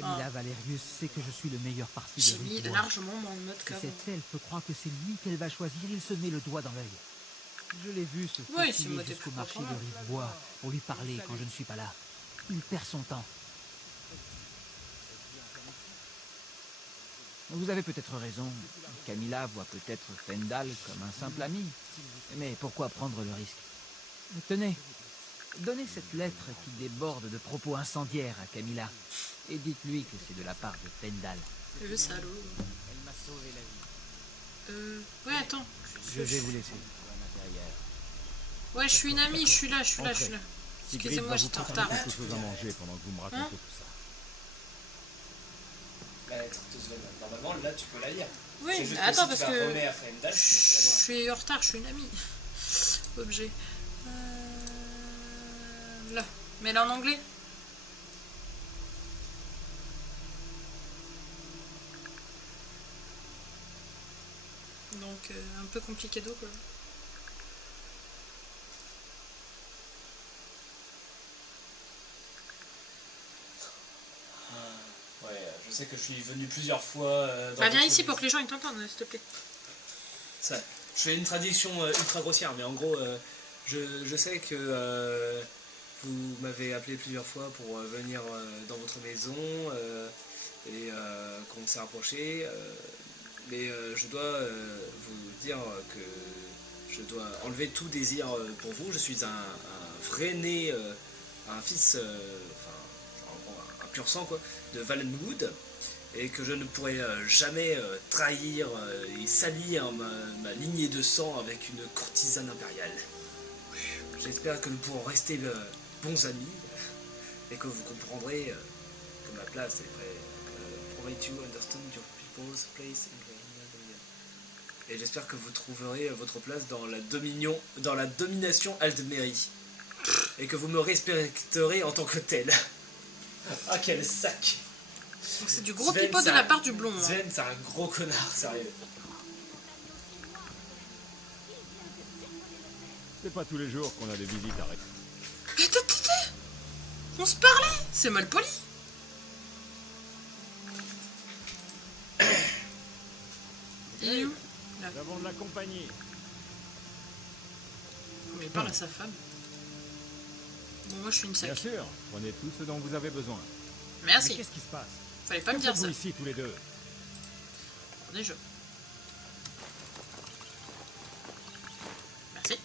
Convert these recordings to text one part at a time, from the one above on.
Camilla Valerius sait que je suis le meilleur parti de J'ai mis Rive-Bois. largement mon mode Si qu'avant. cette elfe croit que c'est lui qu'elle va choisir, il se met le doigt dans l'œil. Je l'ai vu se Ouais, faufiler c'est modé jusqu'au plus marché de content. Rive-Bois pour lui parler quand je ne suis pas là. Il perd son temps. Vous avez peut-être raison. Camilla voit peut-être Fendal comme un simple ami. Mais pourquoi prendre le risque? Tenez, donnez cette lettre qui déborde de propos incendiaires à Camilla. Et dites-lui que c'est de la part de Fendal. Le salaud. Elle m'a sauvé la vie. Ouais, attends. Je vais vous laisser. Ouais, je suis une amie, je suis là. Sigrid Excusez-moi, va vous j'étais en préparer retard. quelque chose à manger pendant que vous me racontez Hein tout ça. Bah, la tracteuse veine, normalement, là, tu peux la lire. Oui, C'est juste mais attends, si parce tu vas que remettre à Fendal, je tu peux la lire. suis en retard, je suis une amie. Objet. Là. Mais là en anglais. Donc, un peu compliqué d'eau, quoi. Ouais, je sais que je suis venu plusieurs fois dans Bah, viens votre ici vie. pour que les gens ils t'entendent, s'il te plaît. Ça, je fais une traduction ultra grossière, mais en gros, je sais que vous m'avez appelé plusieurs fois pour venir dans votre maison et qu'on s'est rapproché. Mais je dois vous dire que je dois enlever tout désir pour vous. Je suis un vrai né, un fils, enfin, genre, un pur sang quoi, de Valenwood. Et que je ne pourrai jamais trahir et salir ma lignée de sang avec une courtisane impériale. J'espère que nous pourrons rester bons amis et que vous comprendrez que ma place est prête. Provide you understand your people's place in the... Et j'espère que vous trouverez votre place dans la domination Aldmeri. Et que vous me respecterez en tant que tel. Ah, quel sac! Donc c'est du gros Sven, pipeau de c'est la un- part du blond. Hein. Sven, c'est un gros connard, sérieux. C'est pas tous les jours qu'on a des visites à répondre. Mais on se parlait. C'est mal poli. Il est où là? Nous avons de la compagnie. Mais il parle à sa femme. Bon, moi je suis une Bien sac. sûr, prenez tout ce dont vous avez besoin. Mais Merci. qu'est-ce qui se passe? Fallait pas me Que dire ça. faites-vous ici tous les deux? Déjà. Merci.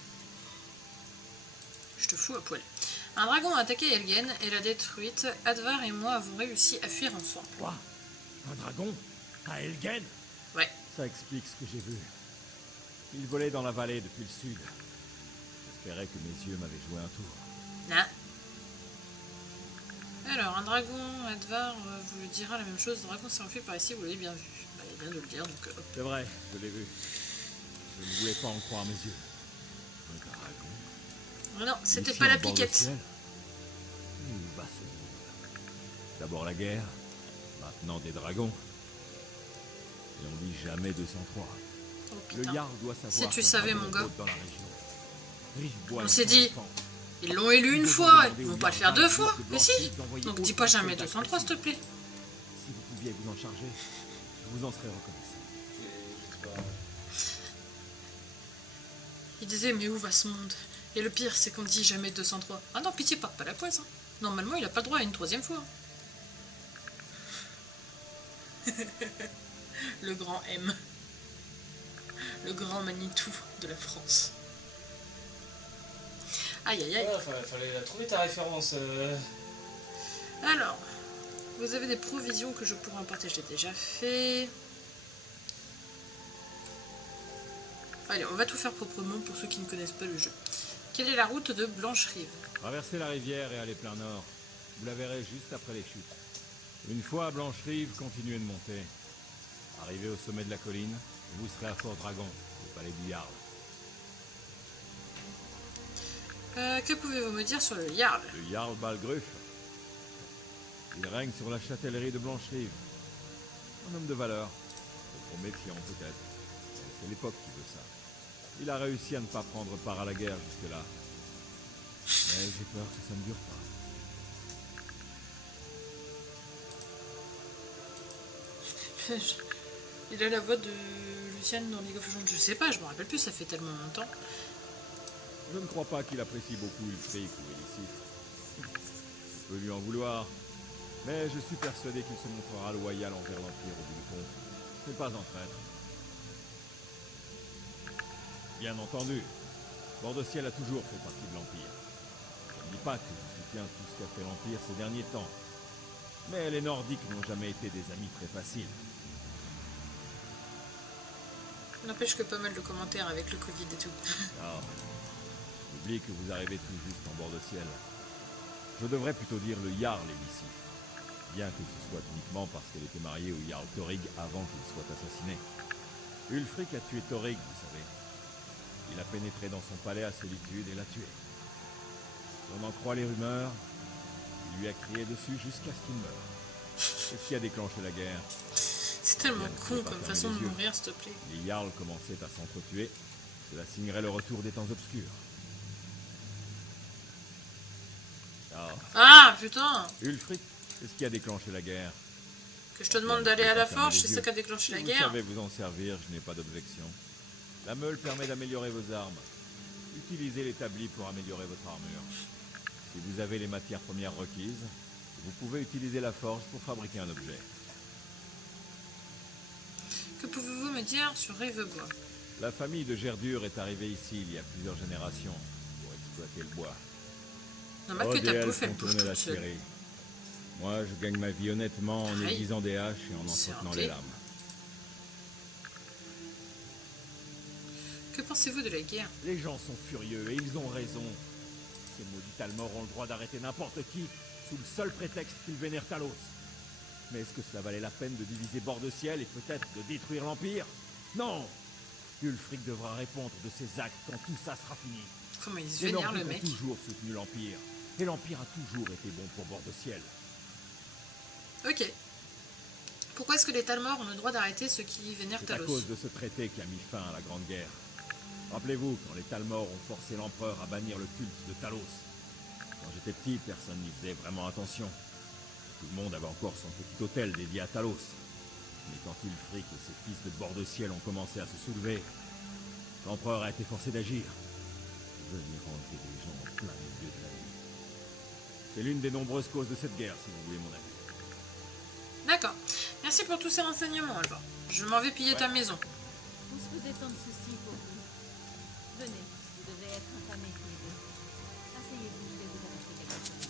Je te fous à poil. Un dragon a attaqué Elgen et l'a détruite. Advar et moi avons réussi à fuir ensemble. Quoi? Un dragon? À Elgen? Ouais. Ça explique ce que j'ai vu. Il volait dans la vallée depuis le sud. J'espérais que mes yeux m'avaient joué un tour. Nah. Alors, un dragon, Advar vous dira la même chose. Le dragon s'est enfui par ici, vous l'avez bien vu. Bah, il vient de le dire, donc hop. C'est vrai, je l'ai vu. Je ne voulais pas en croire mes yeux. Un dragon? Non, c'était Ici, pas la en bord de piquette. ciel? Où va ce monde? D'abord la guerre, maintenant des dragons. Et on dit jamais 203. Oh, Le putain. Jarl doit savoir. Si tu qu'un savais, dragon mon gars. rôde dans la région. Rive-Bois On est s'est sans dit, défense. Ils l'ont élu une Nous devons fois, demander ils vont au pas le Jarl faire deux de fois. Mais si. d'envoyer Donc autant dis pas de jamais soldats 203, s'il te plaît. Si vous pouviez vous en charger, je vous en serais reconnaissant. Il disait, mais où va ce monde? Et le pire, c'est qu'on dit jamais 203. Ah non, pitié, porte pas la poisse. Hein. Normalement, il a pas le droit à une troisième fois. Le grand M. Le grand Manitou de la France. Aïe aïe aïe. Ouais, fallait la trouver ta référence. Alors, vous avez des provisions que je pourrais emporter, je l'ai déjà fait. Allez, on va tout faire proprement pour ceux qui ne connaissent pas le jeu. Quelle est la route de Blancherive? Traversez la rivière et allez plein nord. Vous la verrez juste après les chutes. Une fois à Blancherive, continuez de monter. Arrivez au sommet de la colline, vous serez à Fort Dragon, au palais du Jarl. Que pouvez-vous me dire sur le Jarl? Le Jarl Balgruf. Il règne sur la châtellerie de Blancherive. Un homme de valeur. Trop méfiant peut-être. C'est l'époque qui veut ça. Il a réussi à ne pas prendre part à la guerre jusque-là. Mais j'ai peur que ça ne dure pas. Il a la voix de Luciane dans League of Legends. Je sais pas, je me rappelle plus, ça fait tellement longtemps. Je ne crois pas qu'il apprécie beaucoup Ulfric ou Elisif. Je peux lui en vouloir, mais je suis persuadé qu'il se montrera loyal envers l'Empire au bout du compte. Ce n'est pas un traître. Bien entendu, Bordeciel a toujours fait partie de l'Empire. Je ne dis pas que je soutiens tout ce qu'a fait l'Empire ces derniers temps. Mais les Nordiques n'ont jamais été des amis très faciles. N'empêche que pas mal de commentaires avec le Covid et tout. Ah, j'oublie que vous arrivez tout juste en Bordeciel. Je devrais plutôt dire le Jarl Elisif, bien que ce soit uniquement parce qu'elle était mariée au Jarl Thorig avant qu'il soit assassiné. Ulfric a tué Thorig, vous savez. Il a pénétré dans son palais à Solitude et l'a tué. Si on en croit les rumeurs, il lui a crié dessus jusqu'à ce qu'il meure. Qu'est-ce qui a déclenché la guerre? C'est tellement Bien, con je vais pas comme fermer façon de les yeux. mourir, s'il te plaît. Les Jarls commençaient à s'entretuer. Cela signerait le retour des temps obscurs. Ah, Ah, putain! Ulfric, qu'est-ce qui a déclenché la guerre? Que je te demande Bien, d'aller je vais à la pas fermer forge, les c'est yeux. ça qui a déclenché la Si guerre. vous savez vous en servir, je n'ai pas d'objection. La meule permet d'améliorer vos armes. Utilisez l'établi pour améliorer votre armure. Si vous avez les matières premières requises, vous pouvez utiliser la forge pour fabriquer un objet. Que pouvez-vous me dire sur Rivebois? La famille de Gerdur est arrivée ici il y a plusieurs générations pour exploiter le bois. Non, mais que Aude et ta elfes bouffe, elle ont bouge tourné la toute seule. scierie. Moi, je gagne ma vie honnêtement en Pareil. aiguisant des haches et en C'est entretenant raté. les lames. Que pensez-vous de la guerre? Les gens sont furieux et ils ont raison. Ces maudits Talmor ont le droit d'arrêter n'importe qui sous le seul prétexte qu'ils vénèrent Talos. Mais est-ce que cela valait la peine de diviser Bordeciel et peut-être de détruire l'Empire? Non! Ulfric devra répondre de ses actes quand tout ça sera fini. Comment il se Les vénère, le Nordiques mec? ont toujours soutenu l'Empire. Et l'Empire a toujours été bon pour Bordeciel. Ok. Pourquoi est-ce que les Talmor ont le droit d'arrêter ceux qui vénèrent C'est à Talos? cause de ce traité qui a mis fin à la Grande Guerre. Rappelez-vous, quand les Talmor ont forcé l'Empereur à bannir le culte de Talos. Quand j'étais petit, personne n'y faisait vraiment attention. Tout le monde avait encore son petit hôtel dédié à Talos. Mais quand Ulfric et ses fils de Bordeciel ont commencé à se soulever, l'Empereur a été forcé d'agir. Venir enlever des gens en plein milieu de la nuit. C'est l'une des nombreuses causes de cette guerre, si vous voulez mon avis. D'accord. Merci pour tous ces renseignements, Alva. Je m'en vais piller ta maison. On se faisait tant de soucis pour vous. Venez, vous devez être affamés tous les deux. Asseyez-vous, je vais vous apporter quelque chose.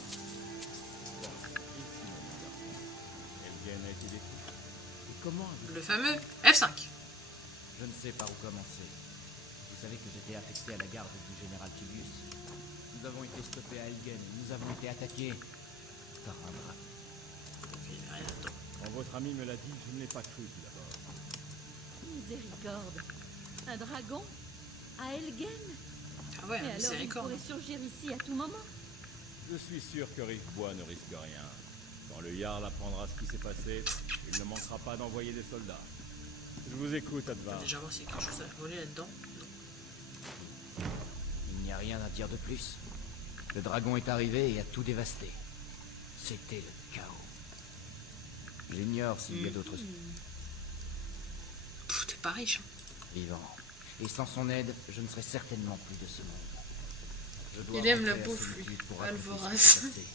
Bon, ici, mon garçon. Elgen a été détruite. Et comment? Le fameux F5. Je ne sais par où commencer. Vous savez que j'étais affecté à la garde du général Tullius. Nous avons été stoppés à Elgen. Nous avons été attaqués par un dragon. Il n'y avait rien dedans. Quand votre ami me l'a dit, je ne l'ai pas cru tout d'abord. Miséricorde. Un dragon? À Elgen? Ah ouais, Mais alors il miséricorde. pourrait surgir ici à tout moment. Je suis sûr que Riffbois ne risque rien. Quand le Jarl apprendra ce qui s'est passé, il ne manquera pas d'envoyer des soldats. Je vous écoute, On Advar. va déjà voir s'il y a quelque chose à voler là-dedans. Non. Il n'y a rien à dire de plus. Le dragon est arrivé et a tout dévasté. C'était le chaos. J'ignore s'il y a d'autres Pff, t'es pas riche. vivants. Et sans son aide, je ne serais certainement plus de ce monde. Je dois Il aime la rentrer à bouffe, Solitude lui. pour accomplir ce Alvoraz. qui s'est passé.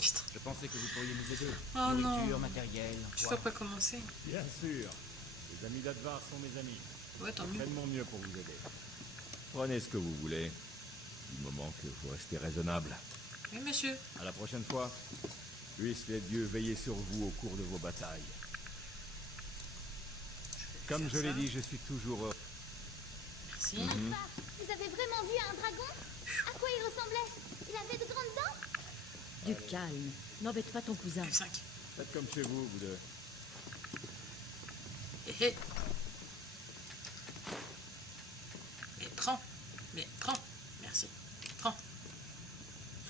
Putain, Je pensais que vous pourriez nous aider. Oh Nourriture, non. matériel, tu quoi. vas pas commencer. Bien sûr. Les amis d'Advar sont mes amis. Ouais, tant Je mieux. ferai de mon mieux pour vous aider. Prenez ce que vous voulez. Du moment que vous restez raisonnable. Oui, monsieur. À la prochaine fois, puissent les dieux veiller sur vous au cours de vos batailles. Comme je l'ai dit, je suis toujours heureux. Merci. Vous avez vraiment vu un dragon? À quoi il ressemblait? Il avait de grandes dents? Du calme. N'embête pas ton cousin. F5. Faites comme chez vous, vous deux. Hé hé. Mais prends. Mais prends. Merci. Prends.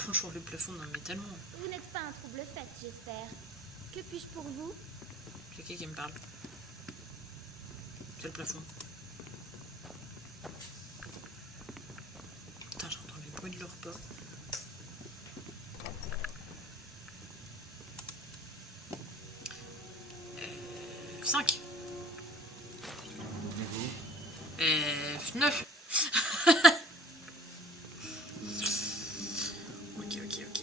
Bonjour le plafond, non mais tellement. Vous n'êtes pas un trouble fait, j'espère. Que puis-je pour vous? Quelqu'un qui me parle. C'est le plafond. Putain, j'entends le bruit de leur pas. F5. F9. Ok, ok, ok.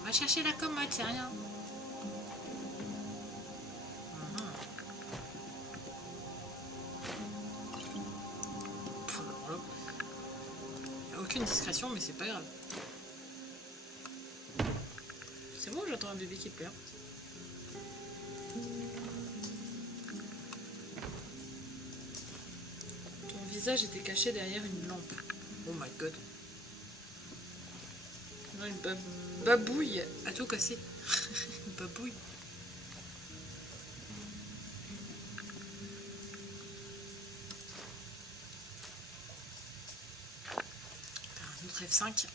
On va chercher la commode, c'est rien. Il n'y a aucune discrétion, mais c'est pas grave. C'est bon, j'entends un bébé qui pleure. Ton visage était caché derrière une lampe. Oh my god. Non, une babouille a tout cassé. Une babouille. Un autre F5.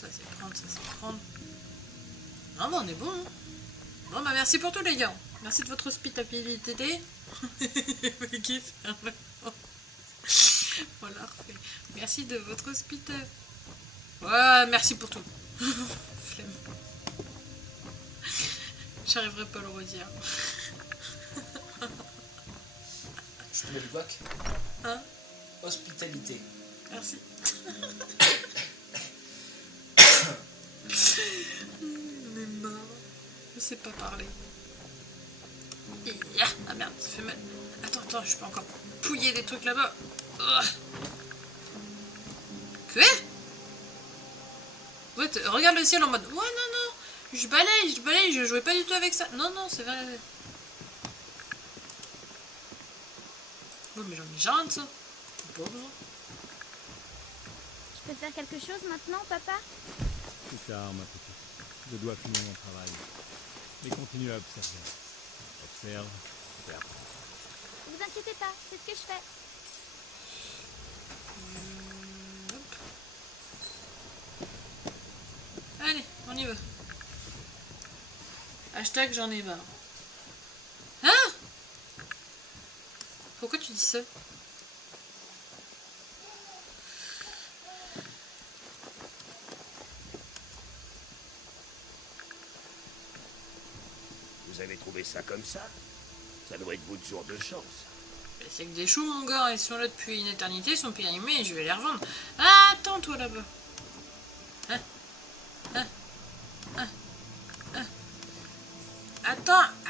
Ça c'est prendre, ça c'est prendre. Non mais on est bon. Hein. Bon bah merci pour tout les gars. Merci de votre hospitalité. Voilà, refait. Merci de votre hospitalité. Ouais, merci pour tout. Flemme. J'arriverai pas à le redire. Je te le bloc. Hein? Hospitalité. Merci. On est marre. Je sais pas parler. Ah merde, ça fait mal. Attends, je peux encore pouiller des trucs là-bas. Quoi? Ouais, regarde le ciel en mode. Ouais, non, je balaye, je jouais pas du tout avec ça. Non, c'est vrai. Ouais, mais j'en ai jamais de ça. Pas besoin. Je peux faire quelque chose maintenant, papa? Plus tard, ma petite. Je dois finir mon travail. Mais continue à observer. Observe et apprends. Vous inquiétez pas, c'est ce que je fais. Hop. Allez, on y va. Hashtag j'en ai marre. Hein? Pourquoi tu dis ça? Vous avez trouvé ça comme ça? Ça doit être votre jour de chance. C'est que des choux, mon gars, ils sont là depuis une éternité, ils sont périmés et je vais les revendre. Ah, attends, toi là-bas.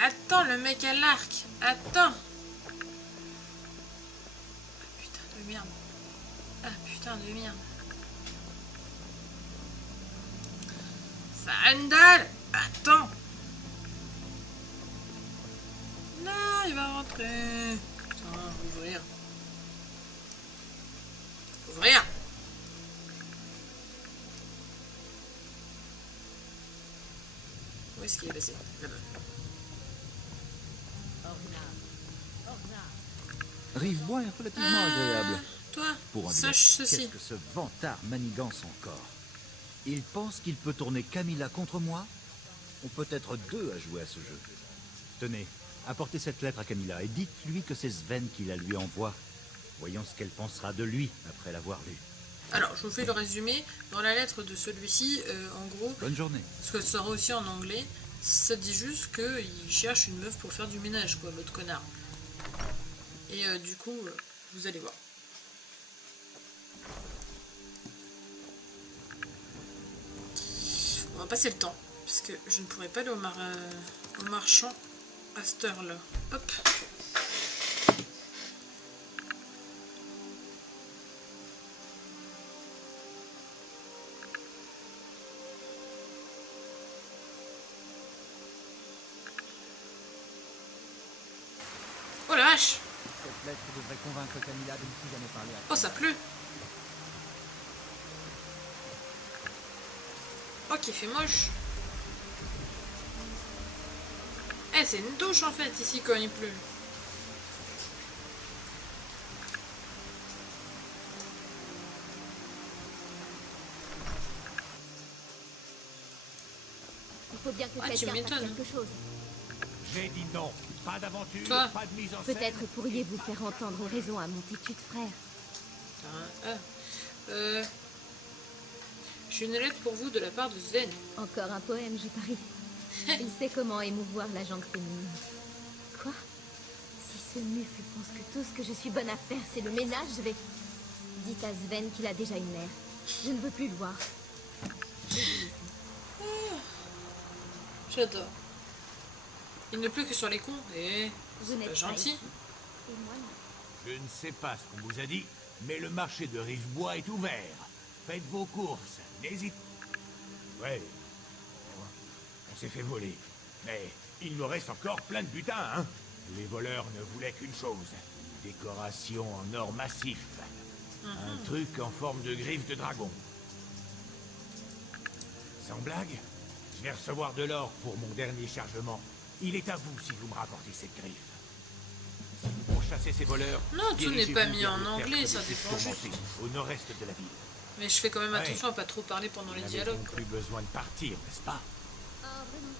Attends, le mec à l'arc. Attends. Ah, putain de merde. Sandal. Attends. Non, il va rentrer. Putain, ouvrir. Ouvrir. Où est-ce qu'il est passé? Là-bas. Rivebois est relativement agréable. Toi, Pour un sache village, ceci. qu'est-ce que ce vantard manigance encore? Il pense qu'il peut tourner Camilla contre moi? On peut être deux à jouer à ce jeu. Tenez, apportez cette lettre à Camilla et dites-lui que c'est Sven qui la lui envoie. Voyons ce qu'elle pensera de lui après l'avoir lu. Alors, je vous fais le résumé. Dans la lettre de celui-ci, en gros, Bonne journée. ce que ça sera aussi en anglais, ça dit juste qu'il cherche une meuf pour faire du ménage, quoi, l'autre connard. Et du coup, vous allez voir. On va passer le temps, parce que je ne pourrais pas aller au marchand à cette heure-là. Hop. Oh la vache! Cette lettre devrait convaincre Camilla de ne plus jamais parler à Oh, ça pleut! Oh, qui fait moche! Eh, c'est une douche en fait ici quand il pleut. Il faut bien que Ah, tu quelqu'un fasse m'étonnes. quelque chose. J'ai dit non. Pas d'aventure, Toi. pas de mise en scène. Peut-être pourriez-vous faire entendre raison à mon petit frère. J'ai une lettre pour vous de la part de Sven. Encore un poème, je parie. Il sait comment émouvoir la gente féminine. Quoi? Si ce mufle pense que tout ce que je suis bonne à faire, c'est le ménage, je vais... Dites à Sven qu'il a déjà une mère. Je ne veux plus le voir. J'adore. Il ne pleut que sur les cons et Vous c'est n'êtes pas pas gentil. ici. Et moi, non. Je ne sais pas ce qu'on vous a dit, mais le marché de Rivebois est ouvert. Faites vos courses, n'hésitez... Ouais. On s'est fait voler. Mais il me reste encore plein de butin, hein. Les voleurs ne voulaient qu'une chose. Décoration en or massif. Un truc en forme de griffe de dragon. Sans blague, je vais recevoir de l'or pour mon dernier chargement. Il est à vous si vous me rapportez cette griffe. Si vous pourchassez ces voleurs... Non, tout n'est dirigez-vous pas mis vers en le anglais, tertre ça des dépend juste. tourmentés, au nord-est de la ville. Mais je fais quand même Ouais. attention à pas trop parler pendant les Vous dialogues. n'avez plus besoin de partir, n'est-ce pas? Ah, vraiment.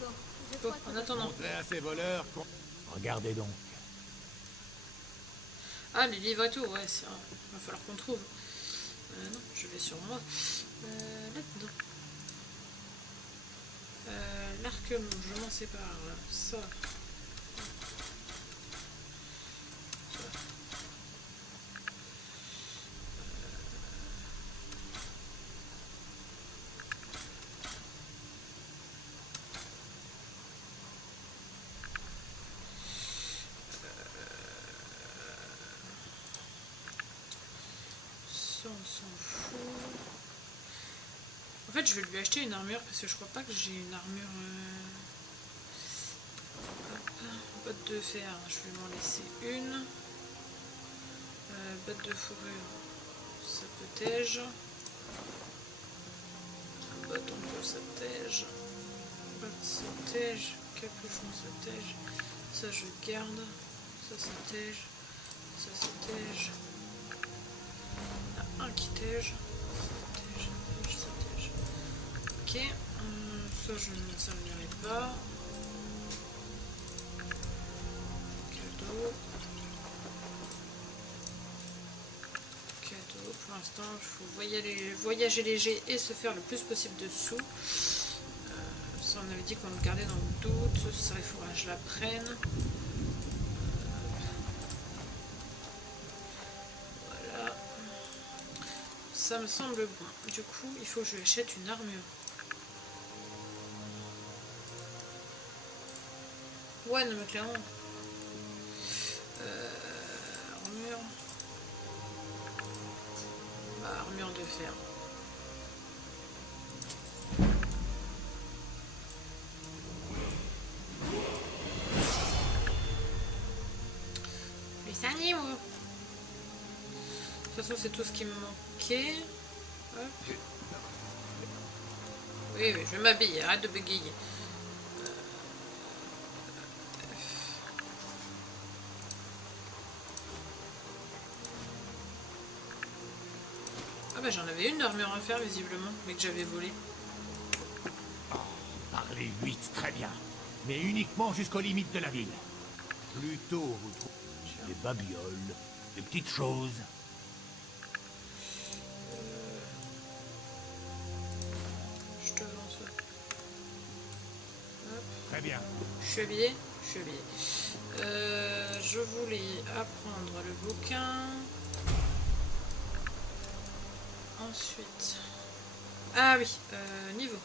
Bon, je Bon, crois que... en attendant. Montrez à ces voleurs qu'on... Regardez donc. Ah, les livres et tout, ouais, c'est vrai. Va falloir qu'on trouve. Non, je vais sur moi. Là-dedans. L'arquement, je m'en sépare. Ça. Ça, on s'en fout. En fait, je vais lui acheter une armure parce que je crois pas que j'ai une armure. Hop, botte de fer, je vais m'en laisser une. Botte de fourrure, ça protège. Bâton de ça tège. Botte ça tège. Capuchon ça tège. Ça je garde. Ça tège. Ça tège. Il y en a un qui tège. Ça tège. Ok. Ça je ne m'en servirai pas. Cadeau. Cadeau. Pour l'instant, il faut voyager léger et se faire le plus possible de sous. Ça, on avait dit qu'on le gardait dans le doute. Ça, il faudra que je la prenne. Voilà. Ça me semble bon. Du coup, il faut que je lui achète une armure. Ouais, non, mais clairement. Armure. Bah, armure de fer. Les animaux. De toute façon, c'est tout ce qui me manquait. Hop. Oui, oui, je vais m'habiller. Arrête de bégayer. Ah bah j'en avais une d'armure à faire visiblement, mais que j'avais volée. Parlez 8, très bien. Mais uniquement jusqu'aux limites de la ville. Plus tôt, vous trouvez des babioles, des petites choses. Je te lance. Hop. Très bien. Je suis habillée. Je suis habillée. Je voulais apprendre le bouquin. Ensuite. Ah oui, niveau.